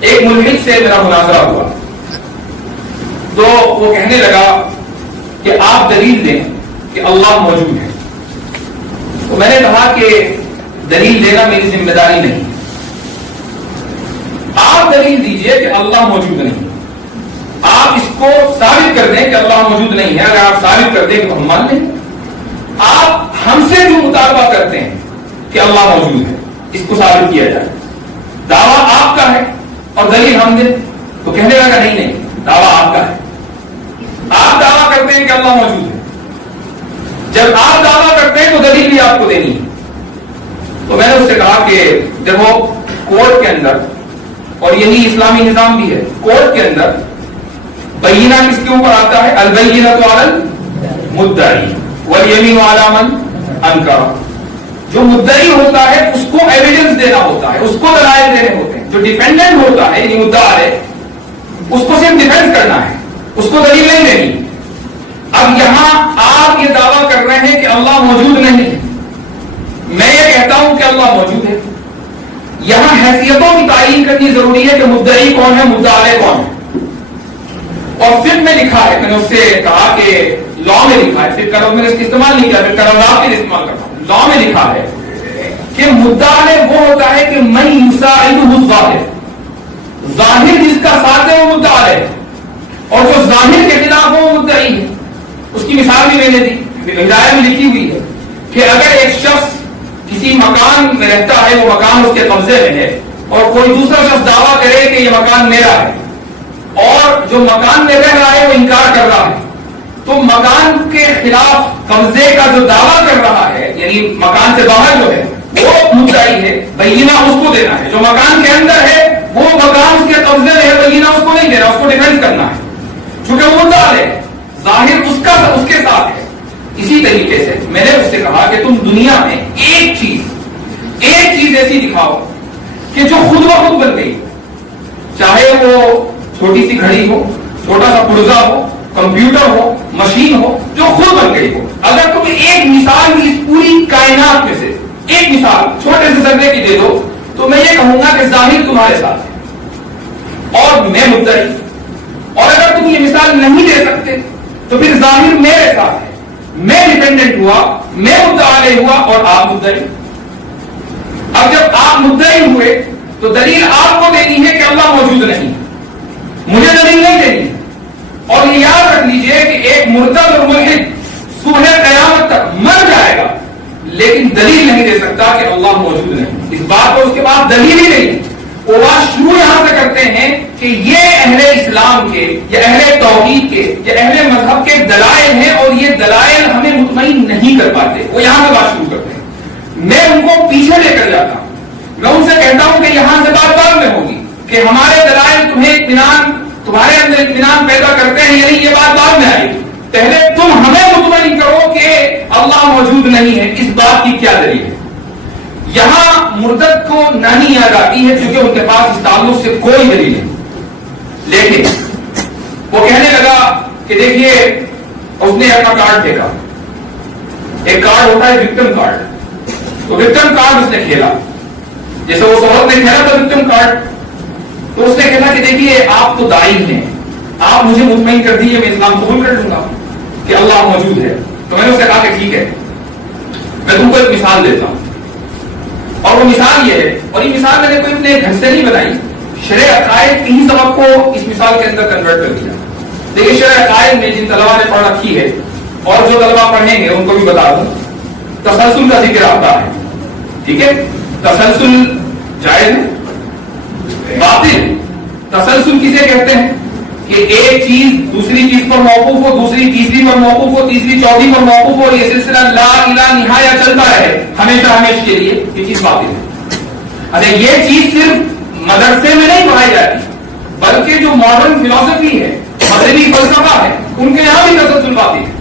ایک ملحد سے میرا مناظرہ ہوا تو وہ کہنے لگا کہ آپ دلیل دیں کہ اللہ موجود ہے. تو میں نے کہا کہ دلیل دینا میری ذمہ داری نہیں. آپ دلیل دیجئے کہ اللہ موجود نہیں. آپ اس کو ثابت کر دیں کہ اللہ موجود نہیں ہے. اگر آپ ثابت کر دیں تو ہم مان لیں. آپ ہم سے جو مطالبہ کرتے ہیں کہ اللہ موجود ہے اس کو ثابت کیا جائے. دعویٰ آپ کا ہے اور دلیل ہم دیں. تو کہنے لگا نہیں دعویٰ آپ کا ہے. آپ دعویٰ کرتے ہیں کہ اللہ موجود ہے. جب آپ دعویٰ کرتے ہیں تو دلیل بھی آپ کو دینی ہے. تو میں نے اس سے کہا کہ دیکھو کورٹ کے اندر, اور یہی اسلامی نظام بھی ہے, کورٹ کے اندر بینہ کس کے اوپر آتا ہے؟ البینۃ علی المدعی والیمین علی من انکر. جو مدعی ہوتا ہے اس کو ایویڈنس دینا ہوتا ہے, اس کو دلائل دینے ہوتے ہیں. جو ڈیفینڈنٹ ہوتا ہے یعنی مدعا ہے اس کو صرف ڈیفینس کرنا ہے, اس کو دلیل نہیں دینی. اب یہاں آپ یہ دعویٰ کر رہے ہیں کہ اللہ موجود نہیں ہے, میں یہ کہتا ہوں کہ اللہ موجود ہے. یہاں حیثیتوں کی تعین کرنی ضروری ہے کہ مدعی کون ہے, مدعا علیہ کون ہے. اور فقہ میں لکھا ہے, میں نے اس سے کہا کہ لا میں لکھا ہے, فقہ کا لفظ میں نے اس کا استعمال نہیں کیا, پھر قرارداد کے استعمال کرتا ہوں. لا میں لکھا ہے کہ مدعا علیہ وہ ہوتا ہے کہ من یساعدہ الظاہر, ظاہر جس کا ساتھ ہے وہ مدعا علیہ, اور جو ظاہر کے خلاف وہ مدعی ہے. اس کی مثال بھی میں نے دی, ہدایت میں لکھی ہوئی ہے کہ اگر ایک شخص کسی مکان میں رہتا ہے, وہ مکان اس کے قبضے میں ہے, اور کوئی دوسرا شخص دعویٰ کرے کہ یہ مکان میرا ہے, اور جو مکان میں رہ رہا ہے وہ انکار کر رہا ہے, تو مکان کے خلاف قبضے کا جو دعویٰ کر رہا ہے یعنی مکان سے باہر جو ہے وہ مدعی ہے, بینہ اس کو دینا ہے. جو مکان کے اندر ہے وہ مکان اس کے قبضے میں ہے, بینہ اس کو نہیں دینا, اس کو ڈیفینس کرنا ہے چونکہ وہ مدعا ہے, ظاہر اس کے ساتھ ہے. اسی طریقے سے میں نے اس سے کہا کہ تم دنیا میں ایک چیز ایسی دکھاؤ کہ جو خود بخود بن گئی, چاہے وہ چھوٹی سی گھڑی ہو, چھوٹا سا پرزا ہو, کمپیوٹر ہو, مشین ہو, جو خود بن گئی ہو. اگر تم ایک مثال بھی اس پوری کائنات میں سے ایک مثال چھوٹے سے ذرے کی دے دو تو میں یہ کہوں گا کہ ظاہر تمہارے ساتھ ہے اور میں مدعی. اور اگر تم یہ مثال نہیں دے سکتے تو پھر ظاہر میرے ساتھ ہے, میں ڈیپینڈنٹ ہوا, میں مدعا علیہ ہوا اور آپ مدعی. اب جب آپ مدعی ہوئے تو دلیل آپ کو دینی ہے کہ اللہ موجود نہیں, مجھے دلیل نہیں دینی. اور یہ یاد رکھ لیجئے کہ ایک مرتد اور ملحد صبح قیامت تک مر جائے گا لیکن دلیل نہیں دے سکتا کہ اللہ موجود نہیں. اس بات پر اس کے بعد دلیل ہی نہیں. وہ بات شروع یہاں سے کرتے ہیں کہ یہ اہل اسلام کے یا اہل توحید کے یا اہل مذہب کے دلائل ہیں اور یہ دلائل ہمیں مطمئن نہیں کر پاتے. وہ یہاں سے بات شروع کرتے ہیں, میں ان کو پیچھے لے کر جاتا ہوں. میں ان سے کہتا ہوں کہ یہاں سے بات بعد میں ہوگی کہ ہمارے دلائل تمہارے اندر اطمینان پیدا کرتے ہیں, یعنی یہ بات بعد میں آئے گی. پہلے تم ہمیں مطمئن کرو کہ اللہ موجود نہیں ہے, اس بات کی کیا دلیل ہے. یہاں مرتد کو نانی یاد آتی ہے کیونکہ ان کے پاس اس تعلق سے کوئی دلیل نہیں. لیکن وہ کہنے لگا کہ دیکھیے اس نے اپنا کارڈ دیکھا, ایک کارڈ ہوتا ہے وکٹم کارڈ, تو وکٹم کارڈ اس نے کھیلا, جیسے وہ صورت نے کھیلا تھا وکٹم کارڈ. تو اس نے کہا کہ دیکھیے آپ تو داعی ہیں, آپ مجھے مطمئن کر دیجیے, میں اسلام قبول کر لوں گا کہ اللہ موجود ہے. تو میں نے اس سے کہا کہ ٹھیک ہے, میں تم کو ایک مثال دیتا ہوں. اور وہ مثال یہ ہے, اور یہ مثال میں نے کوئی اپنے گھر سے نہیں بنائی, شرع عقائد کی ہی سبق کو اس مثال کے اندر کنورٹ کر دیا. دیکھیے شرع عقائد میں جن طلبا نے پڑھ رکھی ہے اور جو طلبا پڑھیں گے ان کو بھی بتا دوں, تسلسل کا ذکر آتا ہے. ٹھیک ہے, تسلسل جائز ہے, باطل. تسلسل کسے کہتے ہیں کہ ایک چیز دوسری چیز پر موقوف ہو, دوسری تیسری پر موقوف ہو, تیسری چوتھی پر موقوف ہو, یہ سلسلہ لا الہ نہایہ چلتا رہے ہمیشہ ہمیشہ کے لیے, یہ چیز باطل ہے. اچھا, یہ چیز صرف مدرسے میں نہیں پڑھائی جاتی بلکہ جو ماڈرن فلسفی ہے, مذہبی فلسفہ ہے, ان کے یہاں بھی تسلسل باطل ہے,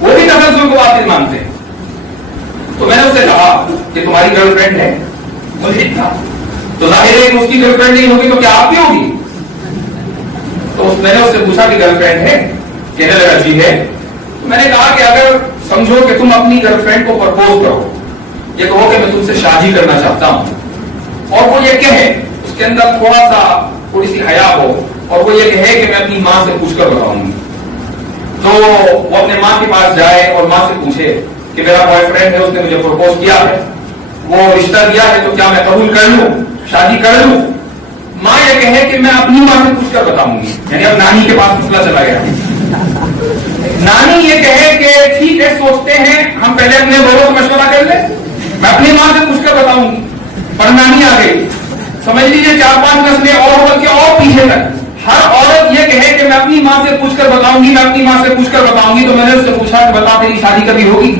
وہ بھی تسلسل کو باطل مانتے ہیں. تو میں نے اس سے کہا کہ تمہاری گرل فرینڈ ہے, ملحد تھا, تو ظاہر ہے کہ اس کی گرل فرینڈ نہیں ہوگی تو کیا آپ کی ہوگی. تو میں نے اس سے پوچھا کہ گرل فرینڈ ہے, کہنے لگا جی ہے. تو میں نے کہا کہ اگر سمجھو کہ تم اپنی گرل فرینڈ کو پرپوز کرو, یہ کہو کہ میں تم سے شادی کرنا چاہتا ہوں, اور وہ یہ کہے, اس کے اندر تھوڑا سا تھوڑی سی حیا ہو اور وہ یہ کہے کہ میں اپنی ماں سے پوچھ کر بتاؤں گی، تو وہ اپنے ماں کے پاس جائے اور ماں سے پوچھے کہ میرا بوائے فرینڈ ہے، اس نے مجھے پرپوز کیا ہے، وہ رشتہ دیا ہے، تو کیا میں قبول کر لوں، شادی کر لوں؟ ماں یہ کہے کہ میں اپنی ماں سے پوچھ کر بتاؤں گی، یعنی اب نانی کے پاس مسئلہ چلا گیا۔ نانی یہ کہے کہ ٹھیک ہے، سوچتے ہیں، ہم پہلے اپنے بڑوں سے مشورہ کر لیں، میں اپنی ماں سے پوچھ کر بتاؤں گی۔ پر نانی آ گئی، سمجھ لیجیے 4-5 نسلیں اور کے اور پیچھے تک ہر عورت یہ کہے کہ میں اپنی ماں سے پوچھ کر بتاؤں گی، میں اپنی ماں سے پوچھ کر بتاؤں گی۔ تو میں نے اس سے پوچھا کہ بتا تیری شادی کبھی ہوگی؟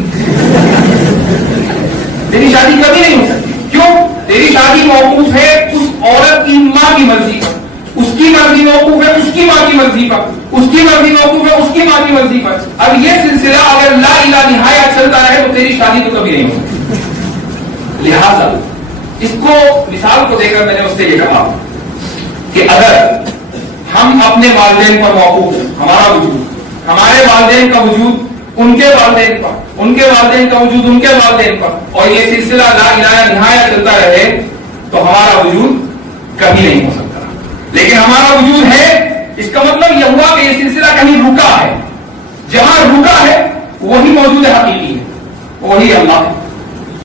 تیری شادی کبھی نہیں ہو سکتی، کیوں؟ تیری شادی موقوف ہے اس عورت کی ماں کی مرضی پر، اس کی مرضی موقوف ہے اس کی ماں کی مرضی پر، اس کی مرضی موقوف ہے اس کی ماں کی مرضی پر۔ اب یہ سلسلہ اگر لا الہ نہایت چلتا رہے تو تیری شادی تو کبھی نہیں ہو سکتی۔ لہذا اس کو مثال کو دے کر میں نے اس سے یہ کہا کہ اگر ہم اپنے والدین پر موقوف ہیں، ہمارا وجود، ہمارے والدین کا وجود ان کے والدین پر، ان کے والدین کا وجود ان کے والدین پر، اور یہ سلسلہ لا الہ نہایت چلتا رہے تو ہمارا وجود کبھی نہیں ہو سکتا۔ لیکن ہمارا وجود ہے، اس کا مطلب یہ ہوا کہ یہ سلسلہ کہیں رکا ہے، جہاں رکا ہے وہی موجود حقیقی ہے، وہی اللہ ہے۔